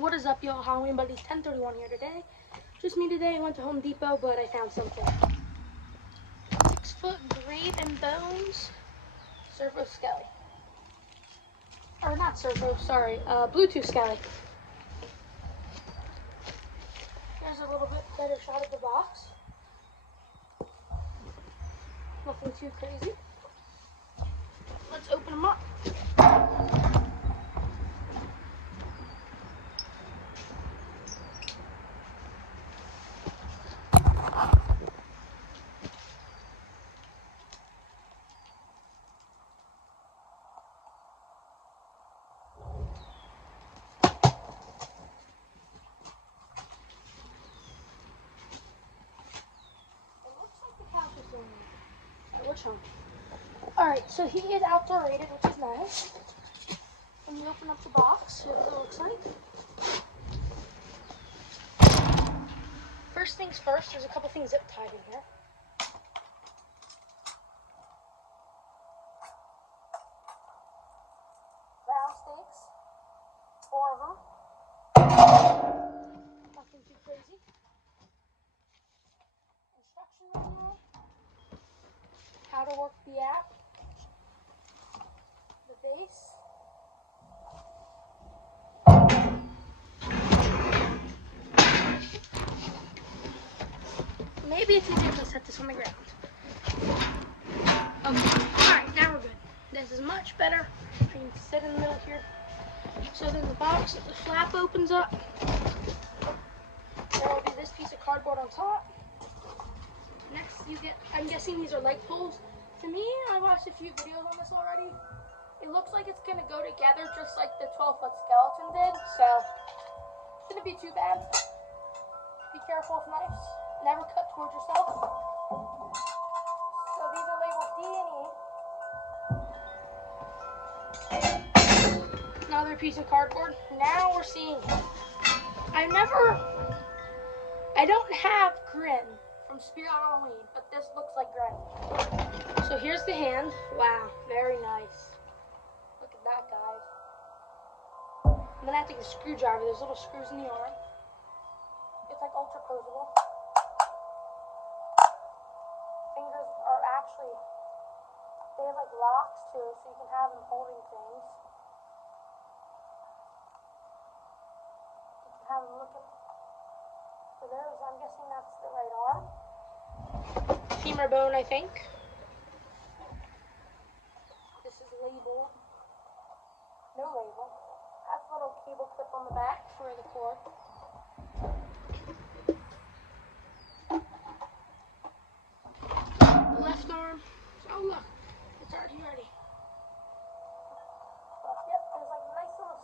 What is up, y'all? Halloween buddies, 10:31 here today. Just me today. I went to Home Depot, but I found something. 6-foot grade and bones. Servo Skelly. Or not servo, sorry. Bluetooth Skelly. Here's a little bit better shot of the box. Nothing too crazy. Let's open them up. Which one? Alright, so he is outdoor rated, which is nice. When you open up the box, here's what it looks like. First things first, there's a couple things zip tied in here. Round stakes, 4 of them. Nothing too crazy. Instruction manual. How to work the app, the base, maybe it's easier to set this on the ground. Okay, alright, now we're good. This is much better. I can sit in the middle here. So then the box, the flap opens up. There will be this piece of cardboard on top. Next you get, I'm guessing these are leg pulls. To me, I watched a few videos on this already. It looks like it's gonna go together just like the 12-foot skeleton did, so it shouldn't be too bad. Be careful with knives. Never cut towards yourself. So these are labeled D and E. Another piece of cardboard. Now we're seeing him. I don't have Grin from Spirit Halloween, but this looks like Grin. So here's the hand. Wow, very nice. Look at that, guys. I'm gonna have to get a screwdriver. There's little screws in the arm. It's like ultra posable. Fingers are actually, they have like locks too, so you can have them holding things. You can have them looking for those. I'm guessing that's the right arm. Femur bone, I think. This is labeled. No label. Has a little cable clip on the back for the cord. The left arm. Oh look, it's already ready. Yep, there's like nice little.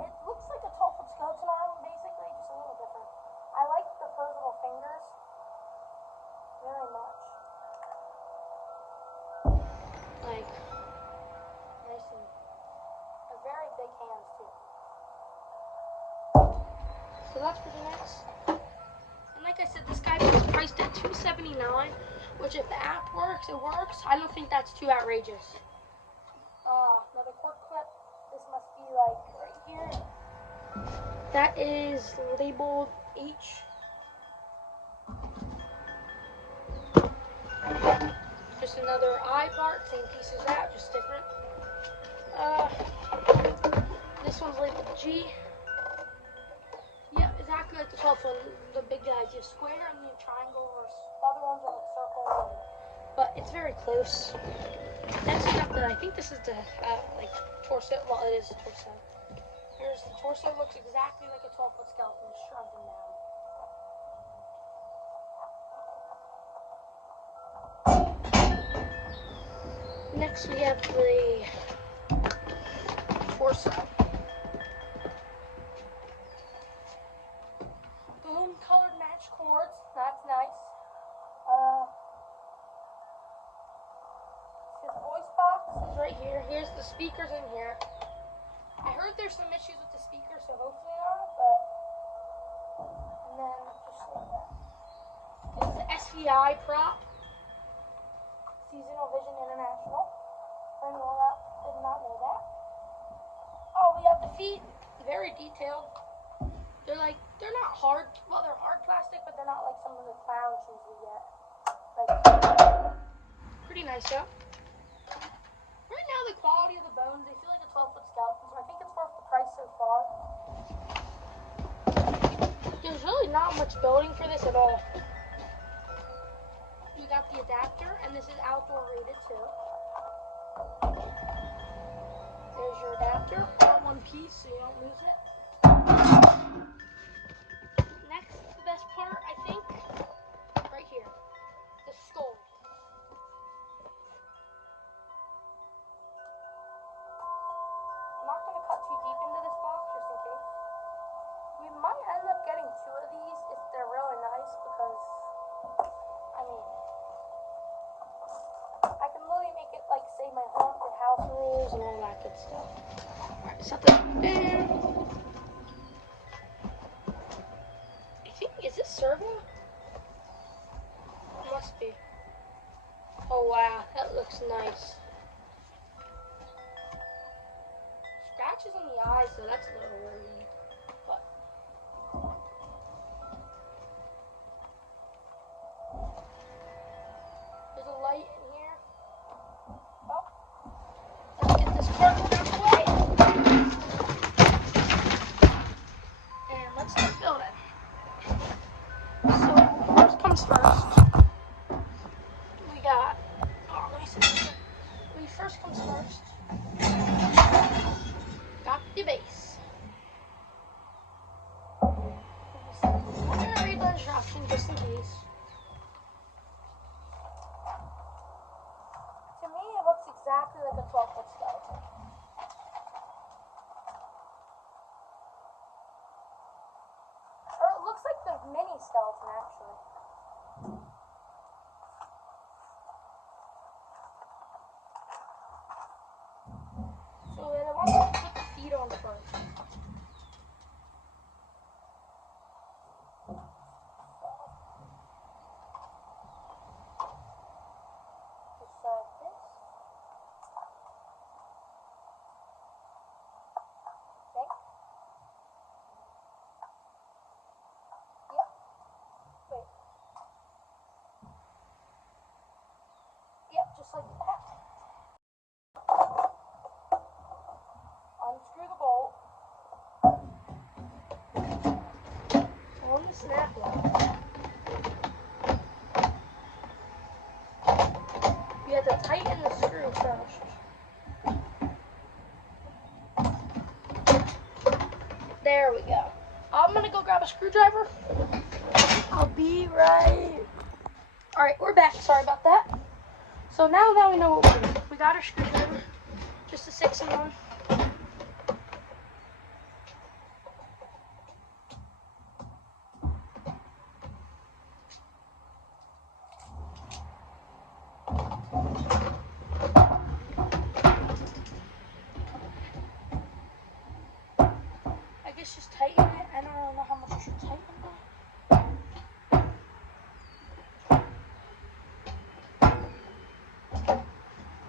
It looks like a 12-foot skeleton arm, basically, just a little different. I like the first little fingers very much. Like, nice and very big hands too. So that's pretty nice. And like I said, this guy was priced at $279, which if the app works, it works. I don't think that's too outrageous. Another cord clip. This must be like right here. That is labeled H. Just another eye part, same piece as that, just different. This one's labeled G. Yeah, exactly like the 12th one. The big guys, you have square and you have triangle, or the other ones are like circle. But it's very close. Next we got the, I think this is the like torso. Well, it is a torso. Here's the torso. Looks exactly like a 12-foot skeleton, shrunken down. Next we have the torso. Boom colored match cords. That's nice. His voice box is right here. Here's the speakers in here. I heard there's some issues with the speakers, so hopefully not, but. And then just like that. It's the SVI prop. Seasonal Vision International. For anyone that did not know that. Oh, we have the feet. Very detailed. they're not hard. Well, they're hard plastic, but they're not like some of the clown shoes we get. Like, pretty nice, yeah. Right now, the quality of the bones, they feel like a 12-foot skeleton, so I think it's worth the price so far. There's really not much building for this at all. We got the adapter, and this is outdoor rated too. There's your adapter, all in one piece, so you don't lose it. Next, the best part, I think, right here, the skull. I'm not going to cut too deep into this box, just in case. We might end up getting 2 of these if they're really nice, because, I mean, I can literally make it, like, say, my haunted house rules and all that good stuff. Alright, set that there. Is this servo? Must be. Oh wow, that looks nice. Scratches on the eyes, so that's a little worrying. But there's a light in here. Oh, let's get this cardboard out of the way. And let's start building. So first comes first. We got. Oh, let me see. First comes first. Got the base. I'm gonna read the instructions just in case. To me, it looks exactly like a 12-foot skeleton. Or it looks like the mini skeleton, actually. So I want to put the feet on first. Just like this. Okay. Yep. Wait. Yep, just like that. Unscrew the bolt. On the snap lock. You have to tighten the screw first. There we go. I'm gonna go grab a screwdriver. I'll be right. Alright, we're back. Sorry about that. So now that we know what we're doing, we got our screwdriver. Just a 6-in-1. Just tighten it. I don't really know how much I should tighten it.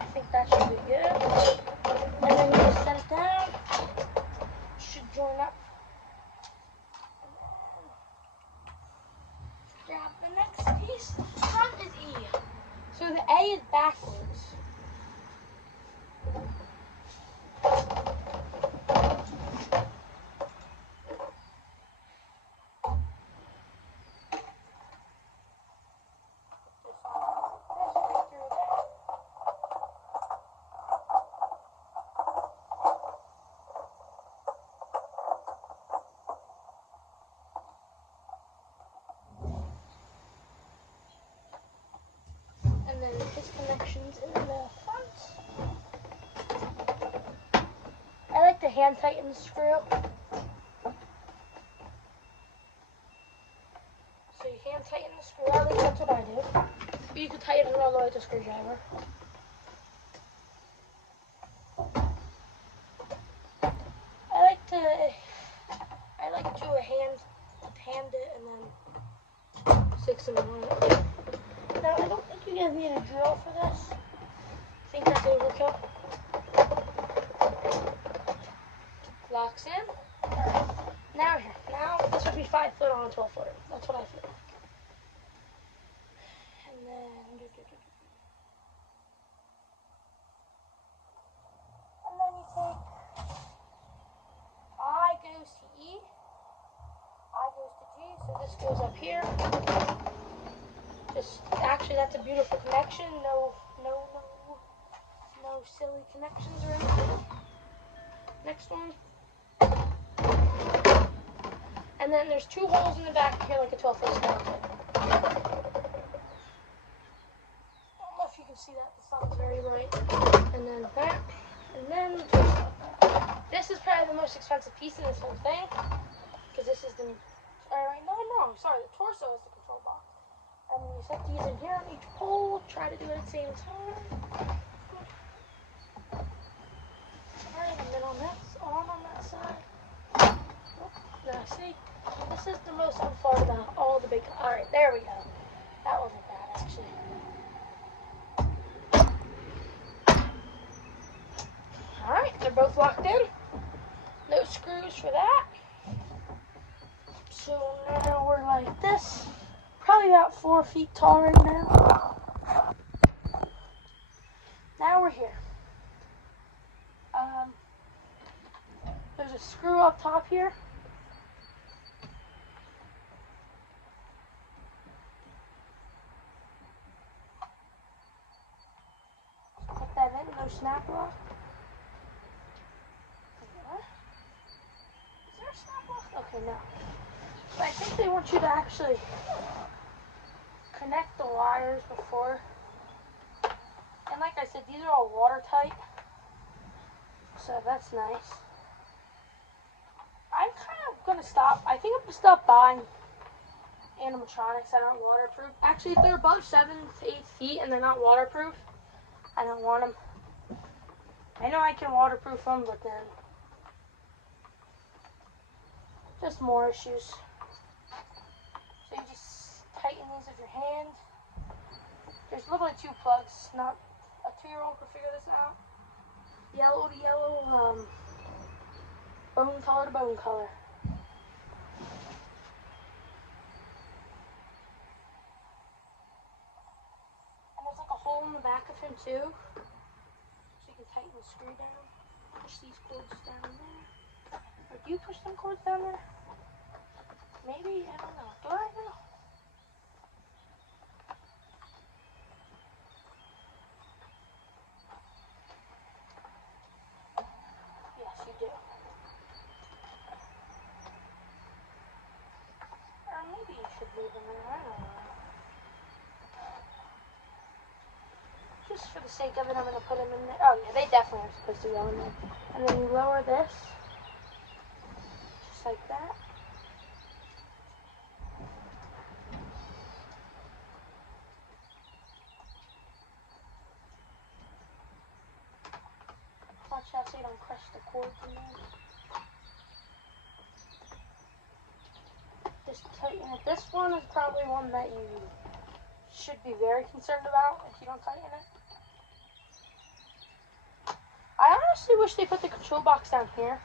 I think that should be good. And then you just set it down. It should join up. And then grab the next piece. The front is E. So the A is backwards. And then his connections in the front. I like to hand tighten the screw. So you hand tighten the screw, at least that's what I do. But you can tighten it all the way with a screwdriver. I like to hand it and then 6-in-1. Now, I don't think you guys need a drill for this. I think that's overkill. Locks in. Now here. Now this would be 5 foot on a 12 footer. That's what I feel like. And then you take I goes to E, I goes to G, so this goes up here. Just actually that's a beautiful connection. No silly connections or anything. Next one. And then there's 2 holes in the back here like a 12-foot skeleton. I don't know if you can see that, the sun's very bright. And then that, and then the torso. This is probably the most expensive piece in this whole thing. Because this is the, alright, no, I'm wrong, sorry, the torso is the control box. And you set these in here on each pole, try to do it at the same time. Alright, and then on that side. Now see, this is the most fun part about all the big, alright, there we go. That wasn't bad actually. Alright, they're both locked in. No screws for that. So now we're like this. Probably about 4 feet tall right now. Now we're here. There's a screw up top here. Put that in, no snap lock. Is there a snap lock? Okay, no. But I think they want you to actually connect the wires before. And like I said, these are all watertight. So that's nice. I'm kind of going to stop. I think I'm going to stop buying animatronics that aren't waterproof. Actually, if they're above 7 to 8 feet and they're not waterproof, I don't want them. I know I can waterproof them, but then just more issues. So you just tighten these with your hand. There's literally 2 plugs. Not a 2-year-old could figure this out. Yellow to yellow, bone color to bone color. And there's like a hole in the back of him too. So you can tighten the screw down. Push these cords down there. Or do you push them cords down there? Maybe, I don't know. Do I know? Yes, you do. Or maybe you should leave them there. I don't know. Just for the sake of it, I'm going to put them in there. Oh yeah, they definitely are supposed to go in there. And then you lower this. Just like that. Watch out so you don't crush the cords in there. Just tighten it. This one is probably one that you should be very concerned about if you don't tighten it. I honestly wish they put the control box down here,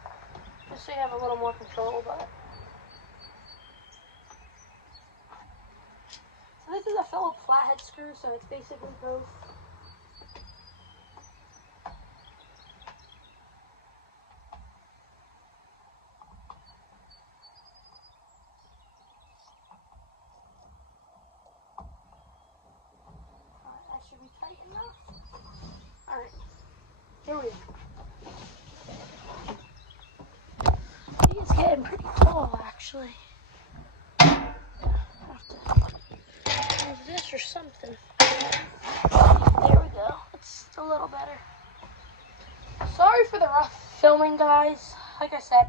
just so you have a little more control, but. So this is a Phillips flathead screw, so it's basically both. That should be tight enough. Alright, here we go. He's getting pretty tall, actually. Have to use this or something. There we go. It's a little better. Sorry for the rough filming, guys. Like I said,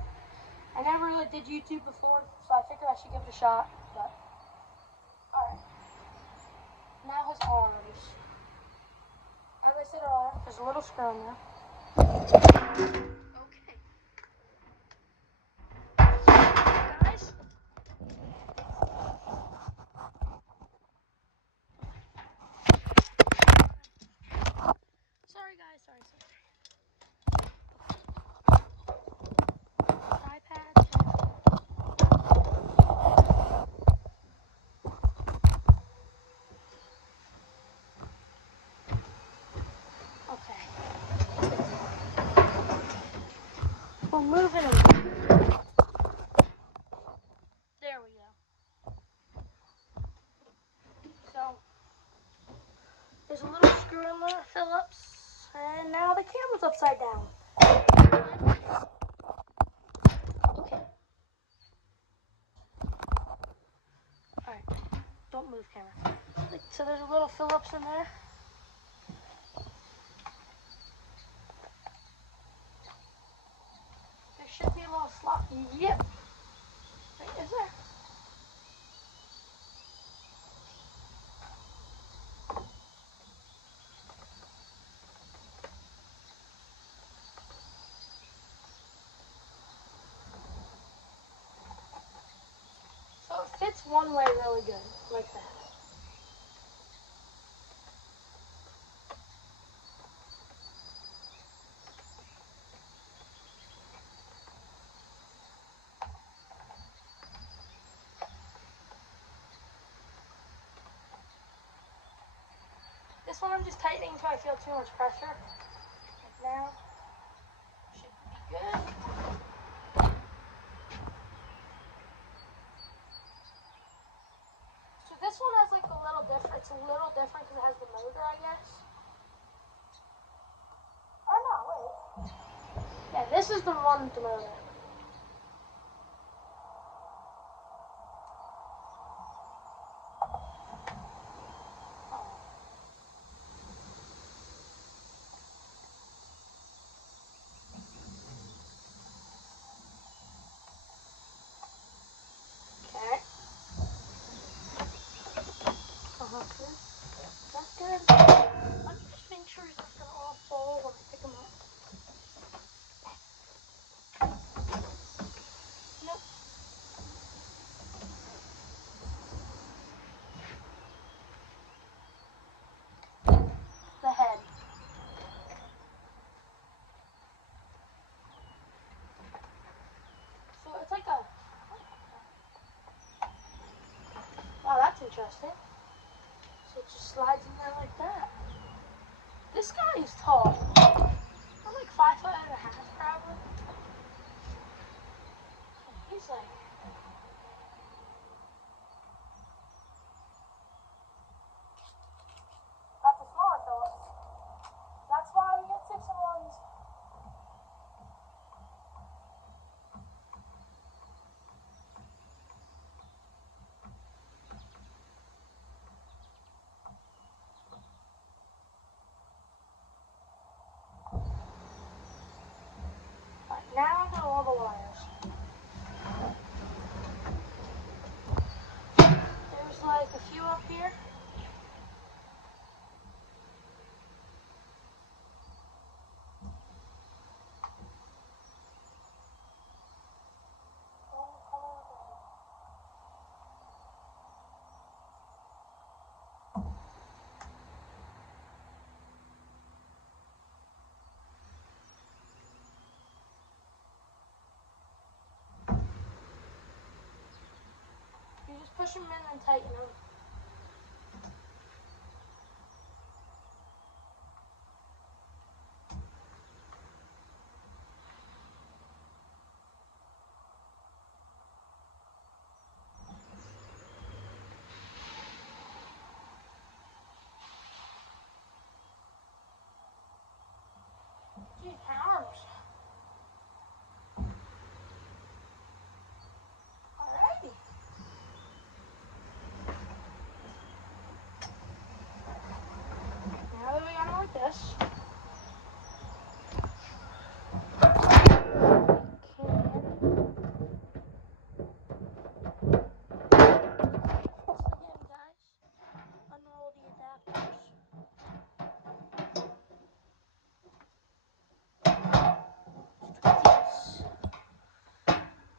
I never really did YouTube before, so I figured I should give it a shot. But alright. Now his arms. As I said earlier, there's a little screw in there. Okay. Guys. Sorry guys, sorry. iPad. We'll move it over. There we go. So, there's a little screw in there, Phillips, and now the camera's upside down. Okay. Alright, don't move, camera. So there's a little Phillips in there. There should be a little slot. Yep. Right, is there? So it fits one way really good, like that. This one I'm just tightening until I feel too much pressure. Like now. Should be good. So this one has like a little different. It's a little different because it has the motor, I guess. Or no, wait. Yeah, this is the one with the motor. Okay. Good. That's good. I'm just making sure he's not gonna all fall when I pick him up. Nope. The head. So it's like a... Wow, that's interesting. So it just slides in there like that. This guy is tall. I'm like 5'1.5" probably. He's like... That's a smaller Phillips. That's why we get 6-in-1s. Alright, now I'm gonna roll the wires. There's like a few up here. You just push them in and tighten them. Gee, arms. Alrighty. Now that we got it like this, again, guys, unroll the adapters.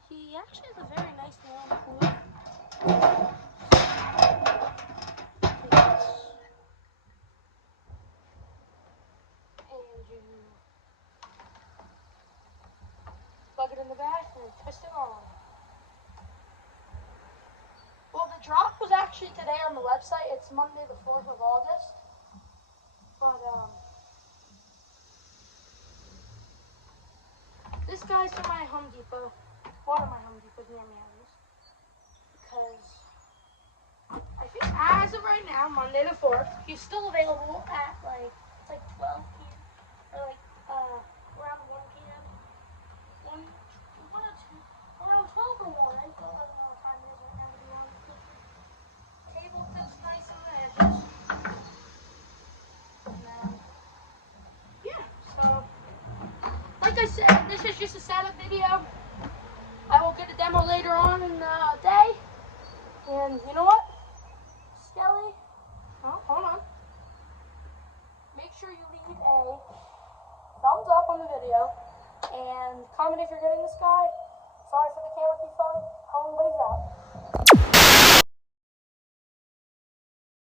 He actually has a very nice long cord. And you plug it in the back and twist it on. Well, the drop was actually today on the website. It's Monday the 4th of August. But, This guy's from my Home Depot. One of my Home Depots near me, at least. Because I think as of right now, Monday the 4th, he's still available at like, it's like 12 p.m. or like around 1 p.m. 1 or 2, around 12 or 1. I don't know what time it is right now, to be honest with you. Table fits nice on the edges. And then, yeah, so, like I said, this is just a setup video. I will get a demo later on in the day. And you know what? Skelly, oh, hold on. Make sure you leave a thumbs up on the video and comment if you're getting this guy